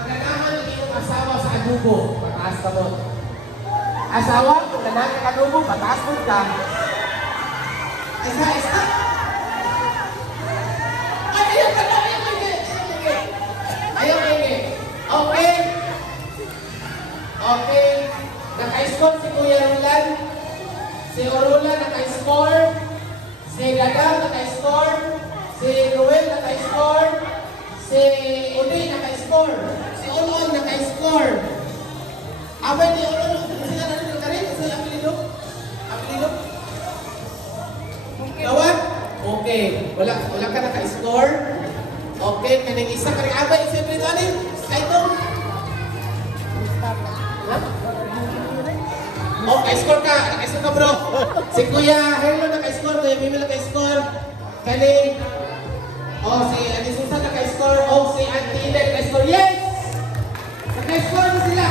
Maganahan ang iyong asawa sa adubo. Pataas ka mo. Asawa, kung ganahan ka adubo, pataas mo ka. Isa. Ay, ayaw ka na. Ayaw ka. Okay. Okay. Naka-score si Kuya Roland. Si Orula naka-score. Si Gadang naka-score. Si Noel naka-score. Si Uli naka-score. Si Olon naka-score. Abay ni Olon. Sila na rin ka rin. Kasi apelido. Gawad? Okay. Wala ka naka-score. Okay. Kanang isa ka rin. Abay, siyempre ito anin. Ito. Oh, naka-score ka. Naka-score ka, bro. Si Kuya Herlo naka-score. Kuya Mimi naka-score. Kaling. Oh, si Adi Susan naka-score. Oh, si Auntie Eden naka-score. Yes! Naka-score na sila.